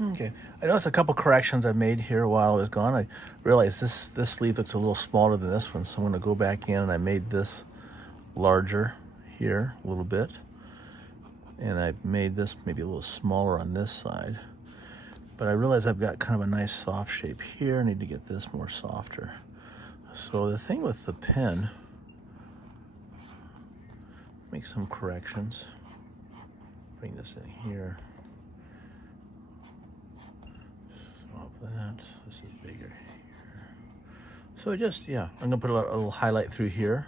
Okay, I noticed a couple corrections I made here while I was gone. I realized this sleeve looks a little smaller than this one, so I'm going to go back in and I made this larger here a little bit. And I made this maybe a little smaller on this side. But I realize I've got kind of a nice soft shape here. I need to get this more softer. So the thing with the pen, make some corrections. Bring this in here. Off that. This is bigger here. So just, yeah, I'm gonna put a little highlight through here.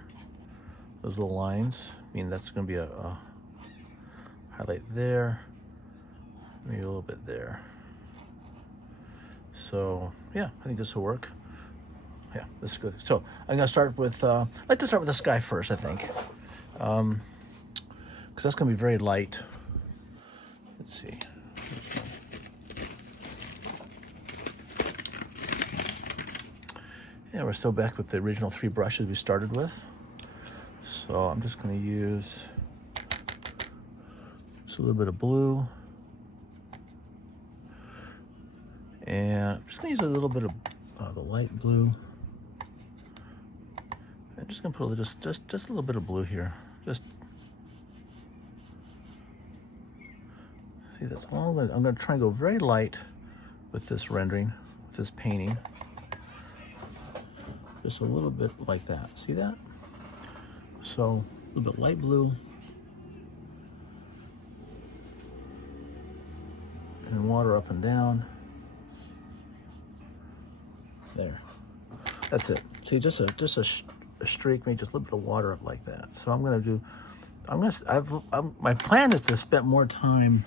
Those little lines. I mean, that's gonna be a highlight there. Maybe a little bit there. So yeah, I think this will work. Yeah, this is good. So I'm gonna start with, I'd like to start with the sky first, I think. Because that's gonna be very light. Let's see. Yeah, we're still back with the original 3 brushes we started with. So I'm just gonna use just a little bit of blue. And I'm just gonna use a little bit of the light blue. I'm just gonna put a little, just a little bit of blue here. Just see, that's all. I'm gonna try and go very light with this rendering, with this painting. Just a little bit like that. See that? So a little bit light blue. And water up and down. There. That's it. See, just a streak, maybe just a little bit of water up like that. So I'm gonna do. My plan is to spend more time,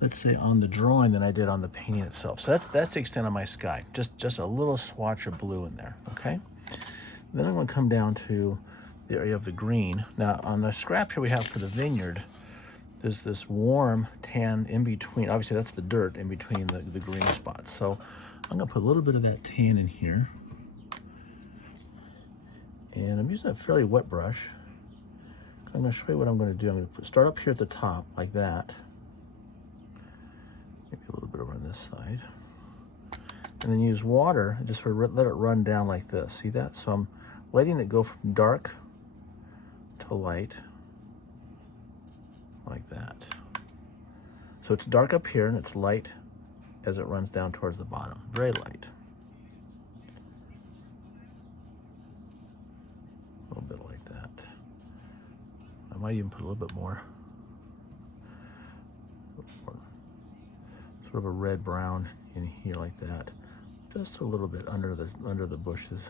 let's say, on the drawing than I did on the painting itself. So that's the extent of my sky. Just a little swatch of blue in there. Okay. Then I'm gonna come down to the area of the green. Now on the scrap here we have for the vineyard, there's this warm tan in between. Obviously that's the dirt in between the green spots. So I'm gonna put a little bit of that tan in here. And I'm using a fairly wet brush. I'm gonna show you what I'm gonna do. I'm gonna start up here at the top like that. Maybe a little bit over on this side. And then use water and just sort of let it run down like this. See that? So I'm letting it go from dark to light, like that. So it's dark up here and it's light as it runs down towards the bottom. Very light. A little bit like that. I might even put a little bit more. Sort of a red brown in here like that. Just a little bit under the bushes,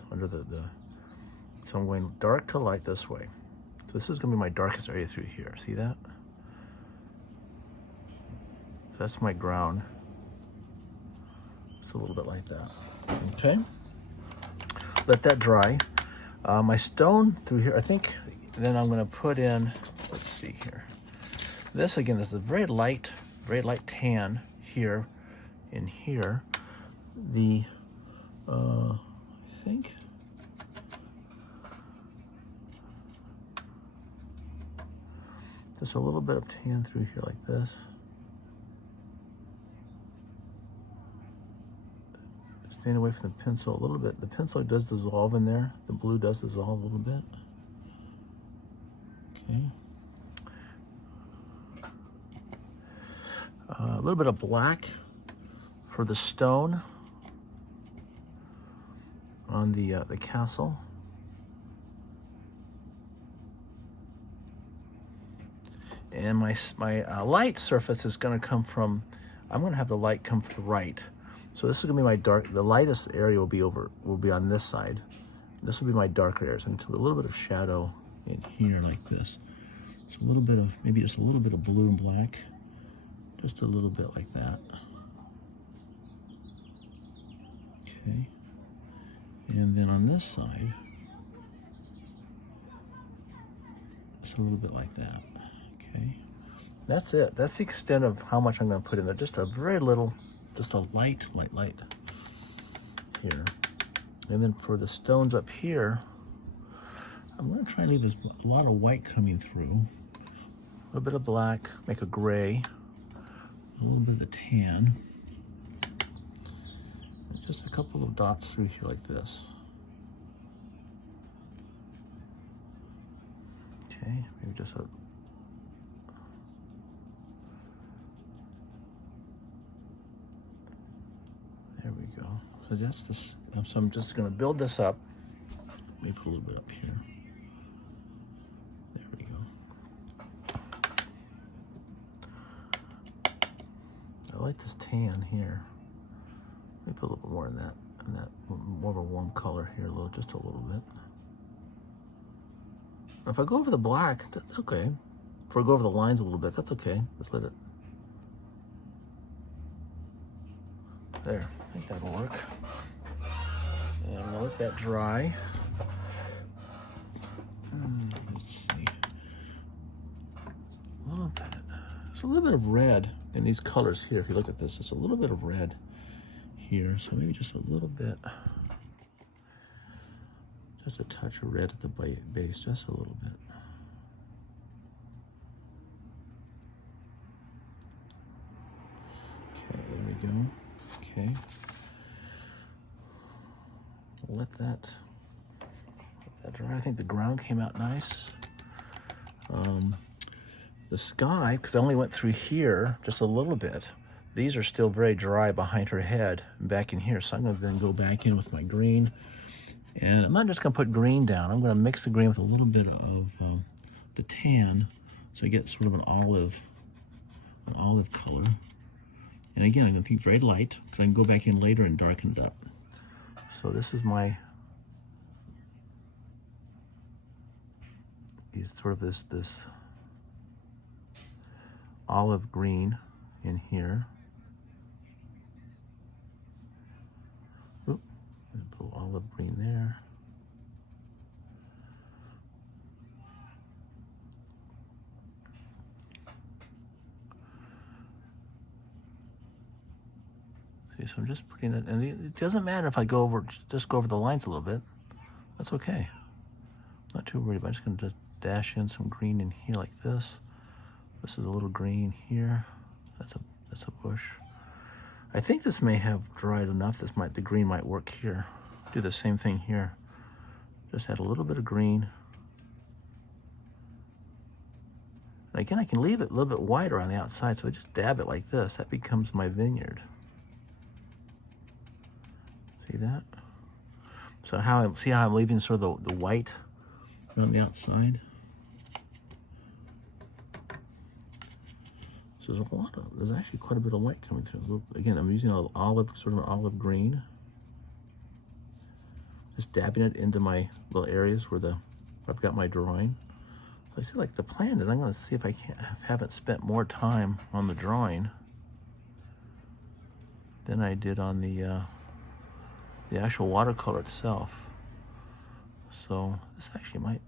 so I'm going dark to light this way. So this is gonna be my darkest area through here. See that? So that's my ground. Just a little bit like that. Okay. Let that dry. My stone through here, I think then I'm gonna put in, let's see here. This again, this is a very light tan here, in here. I think just a little bit of tan through here like this. Staying away from the pencil a little bit. The pencil does dissolve in there. The blue does dissolve a little bit. Okay. A little bit of black for the stone on the castle. And my light surface is going to come from, I'm going to have the light come from the right. So this is going to be my dark, the lightest area will be on this side. This will be my darker area. So I'm going to put a little bit of shadow in here like this. So a little bit of, maybe just a little bit of blue and black. Just a little bit like that. Okay. And then on this side, just a little bit like that. Okay. That's it. That's the extent of how much I'm going to put in there. Just a very little, just a light here. And then for the stones up here, I'm going to try and leave a lot of white coming through. A little bit of black, make a gray, a little bit of the tan. Just a couple of dots through here like this. Okay, maybe just a... There we go. So that's this. So I'm just going to build this up. Let me put a little bit up here. There we go. I like this tan here. Let me put a little bit more in that, more of a warm color here, just a little bit. If I go over the black, that's okay. If I go over the lines a little bit, that's okay. Just let it. There, I think that'll work. And I'm gonna let that dry. Let's see. A little bit. There's a little bit of red in these colors here. If you look at this, it's a little bit of red here. So maybe just a little bit. Just a touch of red at the base, just a little bit. Okay, there we go. Okay. Let that dry. I think the ground came out nice. The sky, because I only went through here just a little bit, these are still very dry behind her head and back in here. So I'm going to then go back in with my green. And I'm not just going to put green down. I'm going to mix the green with a little bit of the tan, so I get sort of an olive color. And again, I'm going to keep very light, because I can go back in later and darken it up. So this is my, this olive green in here. Oop, put a little olive green there. See, so I'm just putting it, and it doesn't matter if I just go over the lines a little bit. That's okay. Not too worried about it. I'm just going to just dash in some green in here like this. This is a little green here. That's a bush. I think this may have dried enough. The green might work here. Do the same thing here. Just add a little bit of green. And again, I can leave it a little bit wider on the outside, so I just dab it like this. That becomes my vineyard. See that? So see how I'm leaving sort of the white on the outside? So there's actually quite a bit of white coming through. Again, I'm using sort of an olive green. Just dabbing it into my little areas where I've got my drawing. So I see, like, the plan is I'm going to see if I haven't spent more time on the drawing than I did on the actual watercolor itself. So this actually might,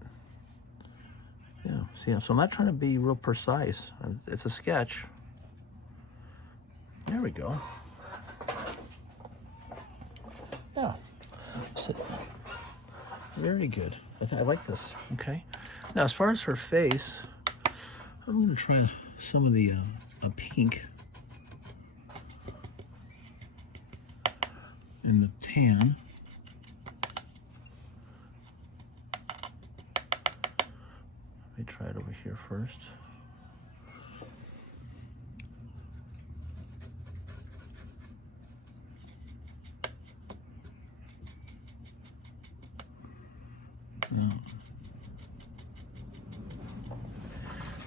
yeah, see, so I'm not trying to be real precise. It's a sketch. There we go. Yeah, very good. I like this, okay? Now, as far as her face, I'm gonna try some of the a pink in the tan. Let me try it over here first.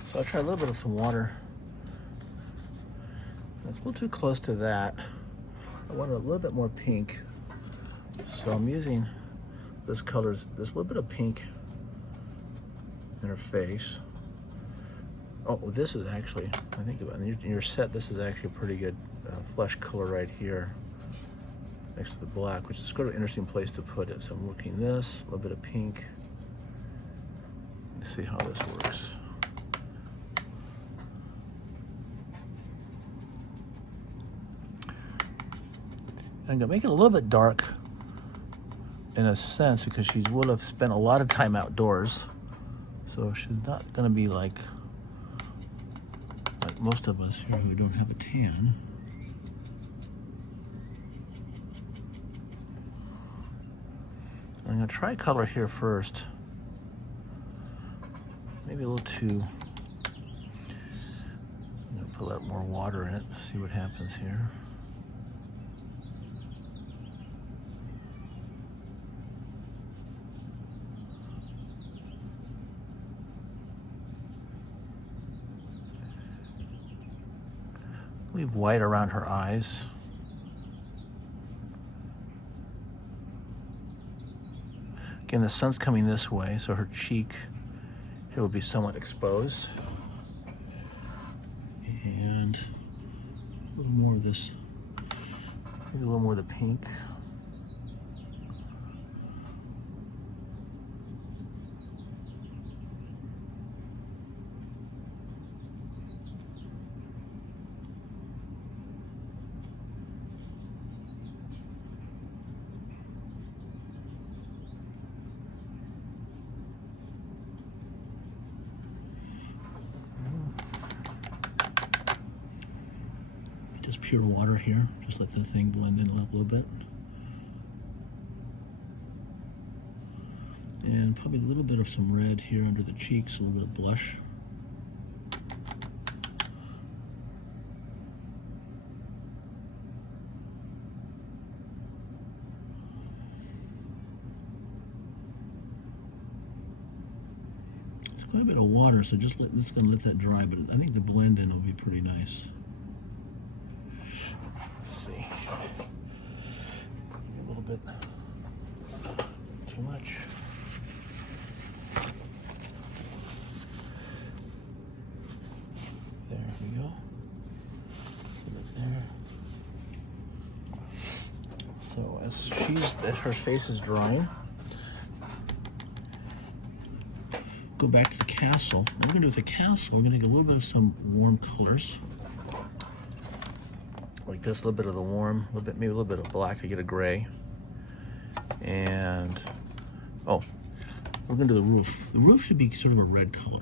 So I'll try a little bit of some water. It's a little too close to that. I want a little bit more pink. So I'm using this color. There's a little bit of pink in her face. Oh, this is actually, I think about it, in your set, this is actually a pretty good flesh color right here next to the black, which is sort of an interesting place to put it. So I'm working this, a little bit of pink. Let's see how this works. I'm gonna make it a little bit dark in a sense because she will have spent a lot of time outdoors. So she's not gonna be like most of us here who don't have a tan. I'm gonna try color here first. Maybe a little too. I'm gonna put a lot more water in it, see what happens here. Leave white around her eyes. Again, the sun's coming this way, so her cheek here will be somewhat exposed. And a little more of this, maybe a little more of the pink. Just pure water here, just let the thing blend in a little bit. And probably a little bit of some red here under the cheeks, a little bit of blush. It's quite a bit of water, so just gonna let that dry, but I think the blend in will be pretty nice. See, maybe a little bit too much. There we go. Put it there. So as her face is drying, go back to the castle. What we're gonna do with the castle, we're gonna get a little bit of some warm colors. Like this, a little bit of the warm, maybe a little bit of black to get a gray. And, oh, we're gonna do the roof. The roof should be sort of a red color.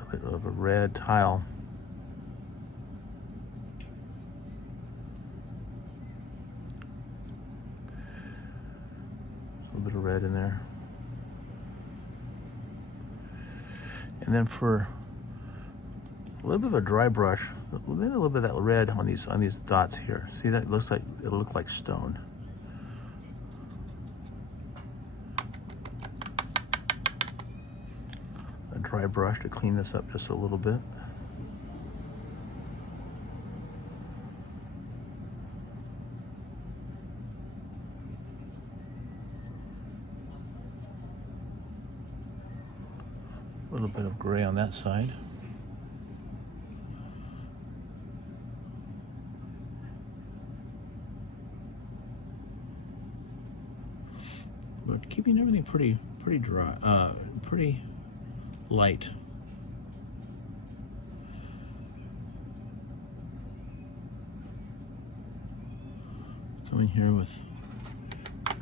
A bit of a red tile. A little bit of red in there. And then for a little bit of a dry brush, maybe a little bit of that red on these dots here. See that? Looks like it'll look like stone. A dry brush to clean this up just a little bit. A little bit of gray on that side. But keeping everything pretty dry, pretty light. Coming here with, I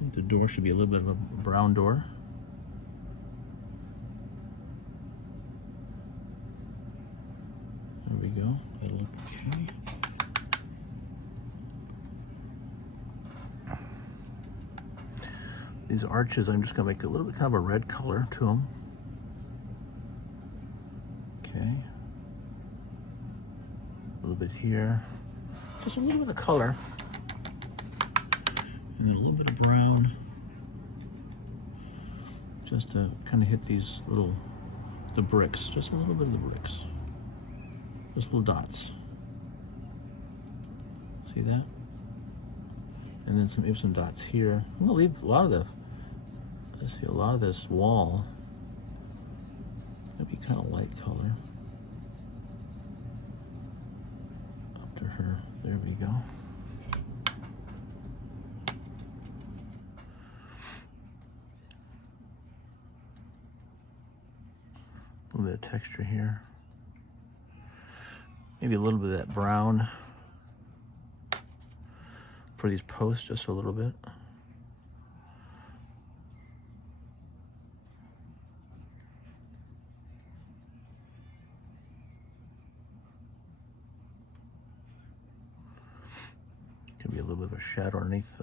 think the door should be a little bit of a brown door. There we go. That'll look okay. These arches, I'm just gonna make a little bit kind of a red color to them. Okay. A little bit here. Just a little bit of color. And then a little bit of brown. Just to kind of hit these the bricks. Just a little bit of the bricks. Just little dots. See that? And then maybe some dots here. I'm gonna leave a lot of a lot of this wall. It'll be kind of light color. Up to her. There we go. A little bit of texture here. Maybe a little bit of that brown for these posts, just a little bit. Maybe a little bit of a shadow underneath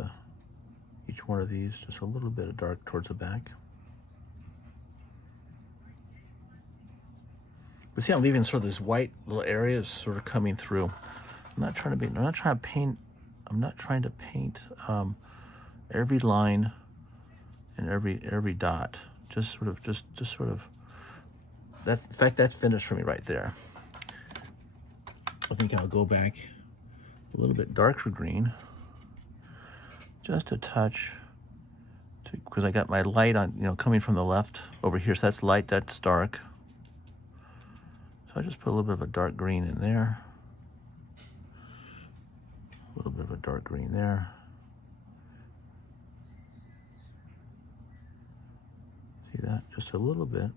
each one of these, just a little bit of dark towards the back. But see, I'm leaving sort of these white little areas sort of coming through. I'm not trying to paint every line and every dot. Just sort of that. In fact, that's finished for me right there. I think I'll go back a little bit darker green, just a touch, because I got my light on, coming from the left over here. So that's light, that's dark. So I just put a little bit of a dark green in there. A little bit of a dark green there. See that? Just a little bit.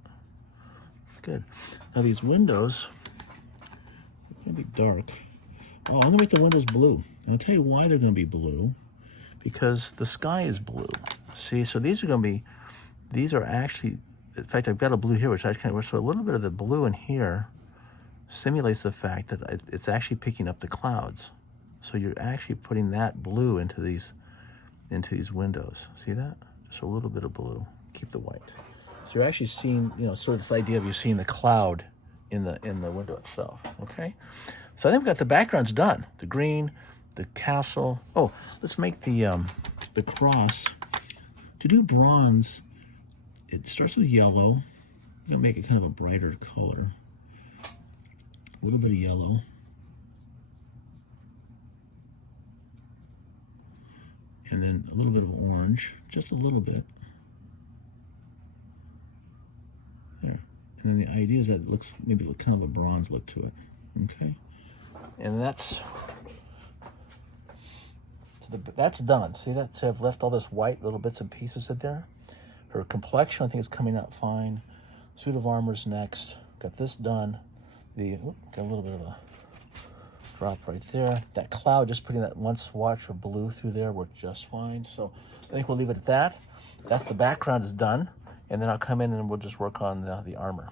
Good. Now these windows are going to be dark. Oh, I'm going to make the windows blue. And I'll tell you why they're going to be blue. Because the sky is blue. See, so these are actually, in fact, I've got a blue here, which I kind of, so a little bit of the blue in here simulates the fact that it's actually picking up the clouds. So you're actually putting that blue into these windows. See that? Just a little bit of blue. Keep the white. So you're actually seeing, sort of this idea of you seeing the cloud in the window itself. Okay. So I think we've got the backgrounds done. The green, the castle. Oh, let's make the cross. To do bronze, it starts with yellow. I'm gonna make it kind of a brighter color. A little bit of yellow. And then a little bit of orange, just a little bit. There. And then the idea is that it looks maybe kind of a bronze look to it. Okay. And that's done. See that? So I've left all this white little bits and pieces in there. Her complexion, I think, is coming out fine. Suit of armor's next. Got this done. Got a little bit of a drop right there. That cloud, just putting that one swatch of blue through there worked just fine. So I think we'll leave it at that. That's the background is done. And then I'll come in and we'll just work on the armor.